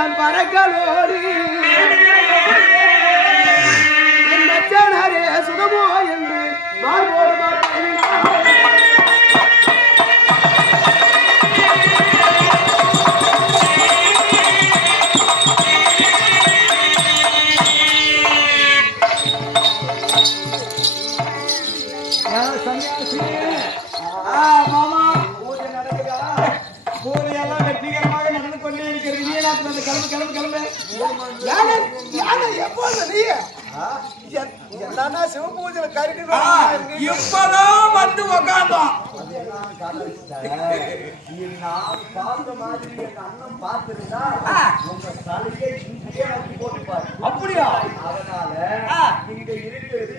தன் பறக்கலோடி யானை யானை எப்போது நீ? என்- என்னன்னா சிவபூஜையில கருட்டு இப்பதான் வந்து உக்காந்தோம். நான் பார்த்த மாதிரி அண்ணன் பார்த்திருந்தா உங்க தலையை இங்கேயே நோக்கி போட்டுப்பாரு அப்படியா? அதனால ஆ. நீங்க இருக்கிறது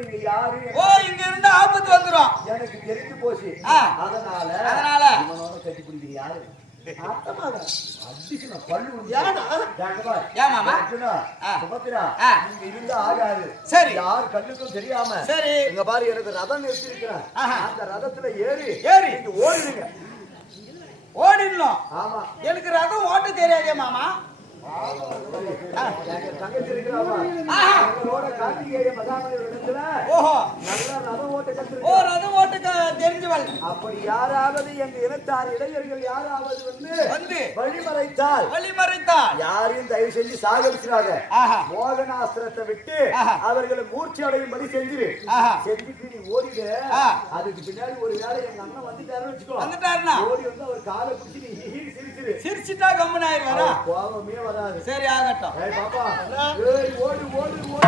நீங்க யாரு? ஓ இங்க இருந்து ஆபத்து வந்துரும். எனக்கு தெரிஞ்சு போச்சு. ஆ. அதனால அதனால? இவனோட கட்டி பிடிக்கிற யாரு? சரி. யார் கண்ணுக்கும் தெரியாம சரி. இங்க பாரு எனக்கு ரதம் நிறுத்தி இருக்கிறேன். அந்த ரதத்துல ஏறி ஏறி. ஓடிடுங்க. ஓடிடணும். ஆமா. எனக்கு ரதம் ஓட்ட தெரியாதே மாமா. தெரிஞ்சவள் அப்படி யாராவது எங்க இனத்தார் இளைஞர்கள் யாராவது வந்து வந்து வழிமறைத்தால் வழிமறைத்தாள் யாரையும் தயவு செஞ்சு சாகடிச்சிடாத. மோகனாஸ்திரத்தை விட்டு. அவர்களை மூர்ச்சி அடையும்படி செஞ்சிரு ஆஹா. செஞ்சுட்டு நீ ஓடிடு ஆ. அதுக்கு பின்னாடி ஒரு வேளை எங்க அண்ணன் வந்துட்டாருன்னு வச்சுக்கோ வந்துட்டாருன்னா? ஓடி வந்து அவர் காலை பிடிச்சி நீ சிரிச்சிரு சிரிச்சிட்டா கம்முன்னு ஆயிடுவாரா கோபமே வராது சரி ஆகட்டும். ஓடு ஓடு ஓடு.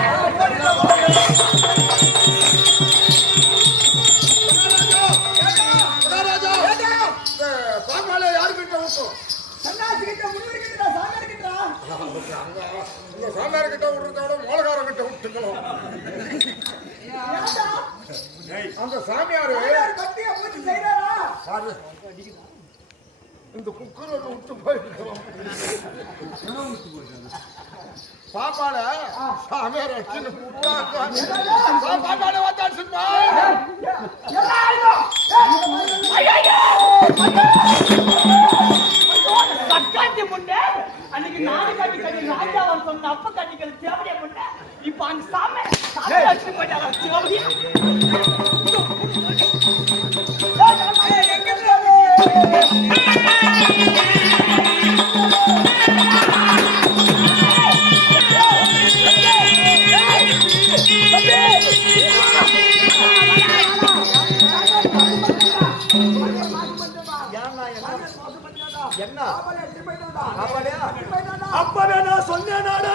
பாப்பால யாருக்கிட்ட விட்டோம் இந்த சாமியார் கிட்ட விடுறதோட மோளகார கிட்ட விட்டுக்கணும் அந்த சாமியாரு. இந்த குக்கர் ஒன்று விட்டு போயிருக்கிறோம். பாப்பால சாமியார் அடிச்சுன்னு கூப்பிட்டாங்க. பாப்பால வந்து அடிச்சுப்பா சக்காத்தி முண்டை அன்னைக்கு நாடு காட்டி கட்டி ராஜாவன் சொன்ன அப்ப காட்டிக்கிறது தேவடியா முண்டை. இப்ப அந்த சாமி சாமி அடிச்சு போயிட்டாங்க என்ன? அப்பவே நான் சொன்னேனாடா.